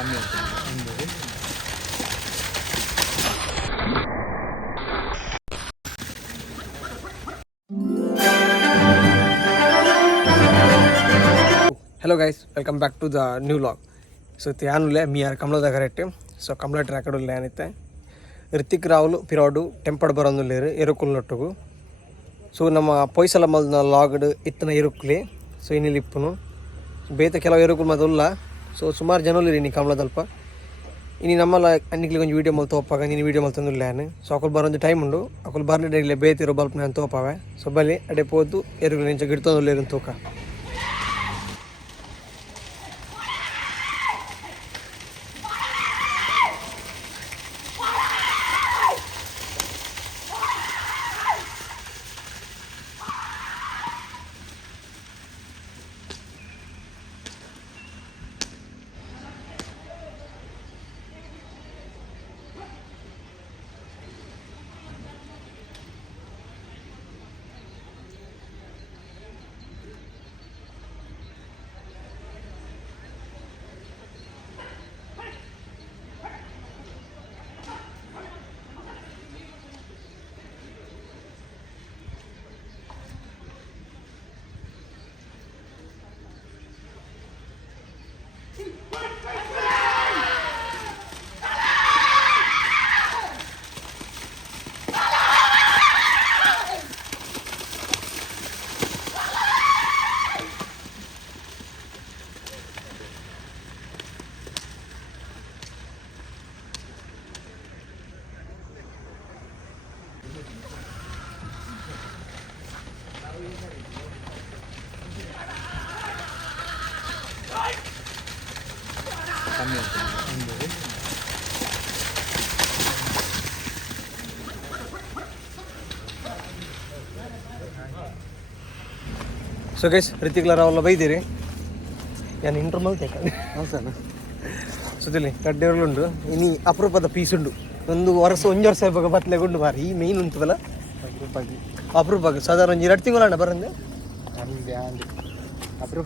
Hello guys, welcome back to the new vlog. So ತ್ಯಾನುಲೆ Miyaru ಕಮಲದ correct. So ಕಮಲ ಟ್ರ್ಯಾಕಡು ಲ್ಯಾನಿತ್ತೆ ರಿತಿಕ್ ರಾವುಲು ಪಿರಾಡು ಟೆಂಪಡ್ ಬರೋದು ಲೇರು ಎರುಕುಲ್ನೊಟ್ಟುಗು. ಸೊ ನಮ್ಮ ಪೊಯ್ಸಲ ಮಲ್ನ ಲಾಗ್ಡ್ ಇತ್ತನ ಎರುಕ್ಲಿ. ಸೊ ಇನ್ನಿಲ್ಲಿ ಇಪ್ಪುನು ಬೇತ ಕೆಲವು ಎರುಕುಲು ಮದುಲ್ಲ. ಸೊ ಸುಮಾರು ಜನರು ಇರಿ ಕಮಲದಲ್ಪ ಇನ್ನು ನಮ್ಮಲ್ಲ ಅನ್ನಿಕ್ಲಿ ಒಂದು ವೀಡಿಯೋ ಮಲ್ ತೋಪಾಗ ನೀನು ವೀಡಿಯೋ ಮಲ್ ತಂದು ಲ್ಯಾನ್. ಸೊ ಅಕುಲ್ ಬರೋದು ಟೈಮ್ ಉಂಡು, ಅಕುಲ್ ಬರ್ಲಿಡೆ ಇಲ್ಲೇ ಬೇತಿರೋ ಬಲ್ಪ್ ನಾನು ತೋಪಾವೆ. ಸೊ ಬಲ್ಲಿ ಅಡೆ ಪೋದು ಎರುಕುಲು ನಿಂಚ ಗಿಡ್ತಂದು ಲೇರು ತೂಕ. ಸೊ ಗೈಸ್, ರಿತಿಕ್ಲ ರಾವೆಲ್ಲ ಬೈದಿರಿ ನಾನು ಇಂಟ್ರ್ ಮಲ್ತೇಕ ಹೌದಾ. ಸುತ್ತಲಿ ಕಡ್ಡೆರುಳುಂಡು ಇನ್ನು ಅಪರೂಪದ ಪೀಸ್ ಉಂಡು. ಒಂದು ವರ್ಷ ಇವಾಗ ಬತ್ಲೆಗುಂಡು ಮಾರಿ ಈ ಮೇಯ್ನ್ ಉಂಟಲ್ಲ ಅಪರೂಪ ಸಾಧಾರಣ 2 ತಿಂಗಳ ಬರಂದೆ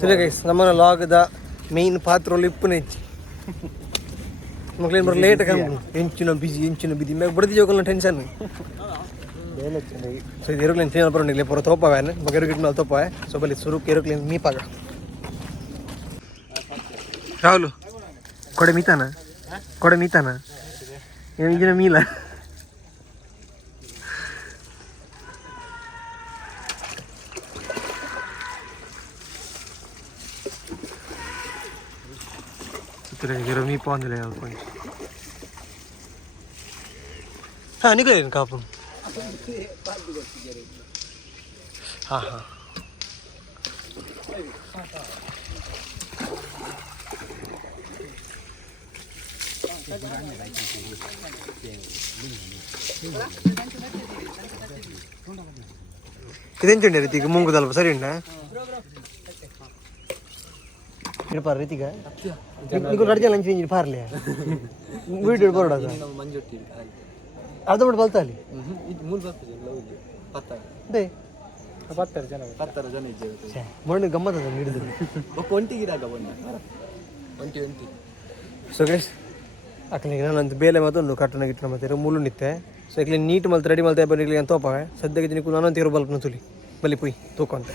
ಸರಿ ಗೈಸ್. ನಮ್ಮನ್ನ ಲಾಗದ ಮೇಯ್ನ್ ಪಾತ್ರೋಳು ಇಪ್ಪುನ ಹೆಚ್ಚಿ ಮಕ್ಳೇನು ಬರೋ ಲೇಟ್ ಎಂಚಿನ ಬಿಸಿ ಮ್ಯಾಗ ಬಡ್ದಿ ಜೋಗಲ್ನ ಟೆನ್ಷನ್. ಸೊ ಇದು ಎರುಕ್ಲೇನು ತಿನ್ನ ಬರೋಂಡಿಲ್ಲ ಪೂರ ತೋಪಾವೆ ಮಗ ಎರುಗಿಟ್ ಮೇಲೆ ತೋಪಾವೆ. ಸೊ ಬಲ್ಲಿ ಸುರುಕ್ ಎರುಕ್ಲೇನು ಮೀಪಾಗ ರಾಹುಲು ಕೊಡೆ ಮೀತಾನ ಈಗಿನ ಮೀಲ మీ పోందిలే కొంచెం నీకు కాపు ఇదేంటండి రీతికి ముంగు తలప సరే ఉండా ಪಾರ ರೀತಿಗ ನೀವು ರಡ್ಜ ಲಂಚ್ ಇಂಜಿನ್ ಪಾರ್ಲೆ ವೀಡಿಯೋ ಬರೋಡಾಗ ಅರ್ಧ ಮಾಡಿ ಬಲ್ತಾ ಅಲ್ಲಿ ಮೊನ್ನೆ ಗಮ್ಮತ್ ಅದ ಹಿಡಿದ್ರು ಸೊ ಗೈಸ್ ಅಕ್ಕನಿಗೆ ನಾನಂತ ಬೇಲೆ ಮತ್ತೊಂದು ಕಟ್ಟಣ ಗಿಟ್ಟಣ ಮತ್ತೆ ಮೂಲು ನಿತ್ತೆ. ಸೊ ಈಗ ನೀಟ್ ಮಲ್ತ ರೆಡಿ ಮಲ್ತ ಬರಲಿ ಅಂತ ತೋಪಾವೆ ಸದ್ಯಕ್ಕೆ ನೀವು ನಾನಂತ ಇರೋ ಬಲ್ಪ್ನ ತುಲಿ ಬಲಿ ಪುಯ್ ತೂಕೊಂತ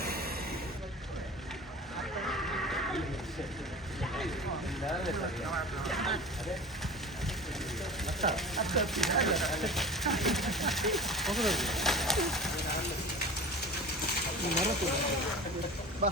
ಬಾ.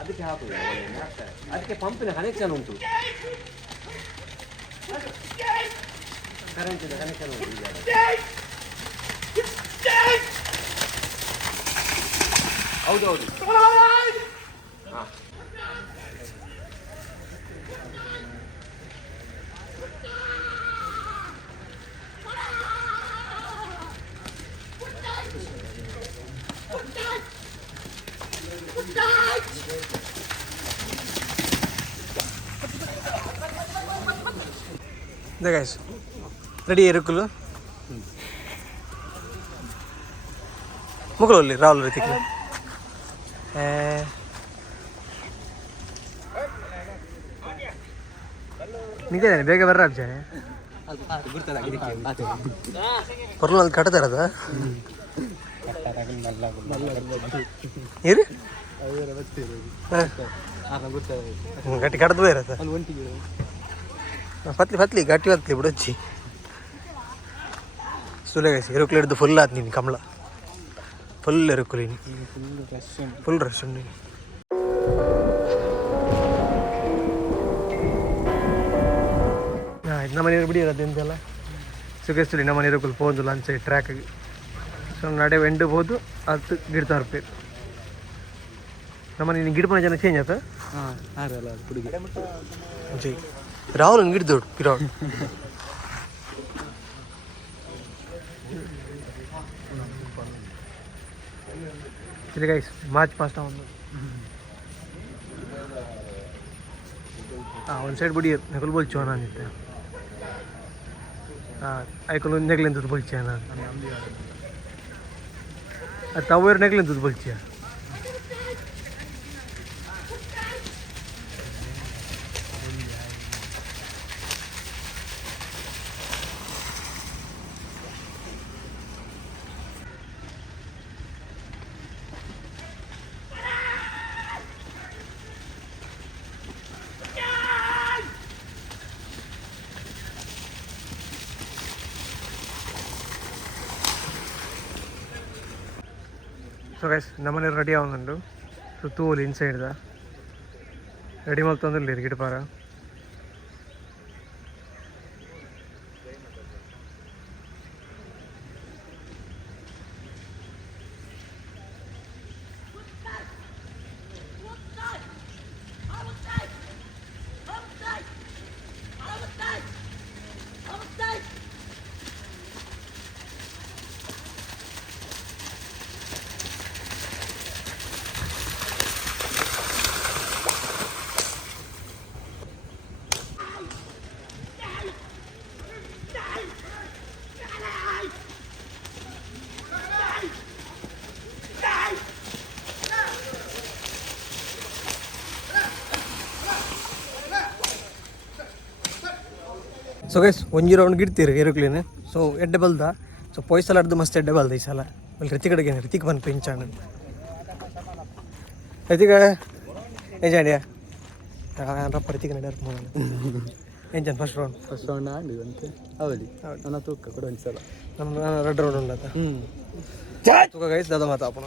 ಅದಕ್ಕೆ ಹಾಕುದು ಅದಕ್ಕೆ ಪಂಪಿನ ಕನೆಕ್ಷನ್ ಉಂಟು, ಕರೆಂಟಿನ ಕನೆಕ್ಷನ್ ಉಂಟು. ಹೌದೌದು. guys, ready ಇರುಕುಲು ಮುಗುಲಲ್ಲಿ ರಾಹುಲ್ ರೀತಿಗೆ ನಿಂತಿದ್ದೇನೆ ಬೇಗ ಬರ್ರ ಅಬ್ಜ ಬರ್ಲ ಅಲ್ಲಿ ಕಟ್ಟತಾರದ ಏರಿ ಗಟ್ಟಿ ಕಟ್ಟದ ಬೇರತ್ತ ಫತ್ಲಿ ಗಟ್ಟಿ ಹೊತ್ಲಿ ಬಿಡಚ್ಚಿ ಸುಲೇಗಾಯ್ಸಿ ಎರುಕುಲು ಹಿಡಿದು ಫುಲ್ ಆಯ್ತು ನೀನು ಕಮಲ ಫುಲ್ ಎರುಕುಲಿ ಫುಲ್ ರಶ್ ಉಂಟು ಇದು ನಮ್ಮ ಮನೆಯವ್ರು ಬಿಡಿ ಇರೋದು ಎಂತೆಲ್ಲ ಸುಖಿಸ್ತೀವಿ ನಮ್ಮ ಮನೆಯವ್ರು ಹೋದು ಲಂಚ್ ಟ್ರ್ಯಾಕಿಗೆ ಸೊ ನಡೆ ಎಂಡು ಹೋದು ಅದು ಗಿಡ್ತಾ ಇರ್ತೀವಿ ನಮ್ಮ ನೀನು ಗಿಡ ಜನ ಚೇಂಜ್ ಆಯ್ತಾ ರಾಹುಲ್ ಹಂಗೆ ಗಿಡ್ದೋಡು ಪಿರಾಡ್ ಇದು ಗೈಸ್ ಮಾರ್ಚ್ ಪಾಸ್ಟ್ ಒಂದು ಒಂದು ಸೈಡ್ ಬಿಡಿ ನಕಲು ಬೋಲ್ಚು ನಾನು ಇದ್ದೆ ಐಕಲು ನೆಗ್ಲೆಂತ ಬೋಲ್ಚಿಯ ನಾನು ಅದು ತವೇರು ನೆಗ್ಲೆಂತ ಬೋಲ್ಚಿಯ ಸೊ ಗೈಸ್ ನಮ್ಮನೆ ರೆಡಿ ಆവുന്നുണ്ട് ಸೊ ತೂಲಿ ಇನ್ಸೈಡ್ದ ರೆಡಿ ಮಾಡ್ತಂದಿಲ್ಲ ಗಿಡಪಾರ ಸೊ ಗೈಸ್ ಒಂಜಿ ರೌಂಡ್ ಗಿಡ್ತೀರಿ ಏರೋಕ್ಲೇನ್ ಸೊ ಎಡ್ಡೆ ಬಲ್ದ ಸೊ ಪೊಯ್ಸಲ ಅಡ್ದು ಮಸ್ತ್ ಎಡ್ಡೆ ಬಲ್ದ ಈ ಸಲ ಅಲ್ಲಿ ಋತಿಕ್ ಕಡೆಗೆ ಋತಿಕ್ ಬಂದು ಪೆಂಚಾಣ ಋತಿಕ ಏನ್ ಜಾಡಿಯಾ ರಪ್ಪ ಋತಿಕ್ ನಡ್ಯಾರ ಏನ್ ಜಾನ್ ಫಸ್ಟ್ ರೌಂಡ್ ಆಡಿದಂತೆ ಅವಲಿ ನನ್ನ ತೂಕ ಕೂಡ ಒಂದು ಸಲ ನಮ್ಮ ರೆಡ್ ರೌಂಡ್ ಉಂಡಾತ ತೂಕ ಗೈಸ್ ದಾದ ಮಾತಾ ಅಪ್ಪನ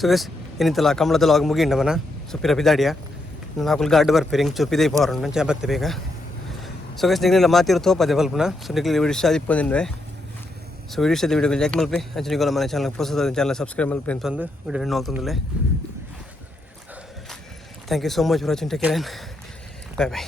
ಸೊ ಗೈಸ್ ಏನಿತ್ತಲ್ಲ ಕಮಲದಲ್ಲಿ ಆಗ ಮುಗಿಂಡವನ ಸೊ ಪಿರ ಪಿದಾಡಿಯ ನಾಲ್ಕು ಗಾಡ್ ಬರ್ಪೇರಿ ಹಿಂಗೆ ಚೂರು ಪಿದೈ ಪವರ್ ನಂಚೆ ಬತ್ತೆ ಬೇಗ ಸೊ ಗೈಸ್ ನಿಗಲೆಲ್ಲ ಮಾತಿರೋ ತೋಪದೆ ಬಲ್ಪನ ಸೊ ನಿಗಲಿ ವಿಡಿಯೋ ಶಾದಿ ಇಪ್ಪಂದಿನ್ವೆ ಸೊ ವಿಡಿಯೋ ಶಾದಿ ವಿಡಿಯೋ ಲೈಕ್ ಮಲ್ಪಿ ಅಂಚೆ ನಿಗೋಲ ಮನೆ ಚಾನಲ್ ಹೊಸದ ಚಾನಲ್ ಸಬ್ಸ್ಕ್ರೈಬ್ ಮಲ್ಪಿ ಅಂತಂದು ವಿಡಿಯೋ ನೋಡ್ತಂದಲೆ thank you so much for watching take care and bye by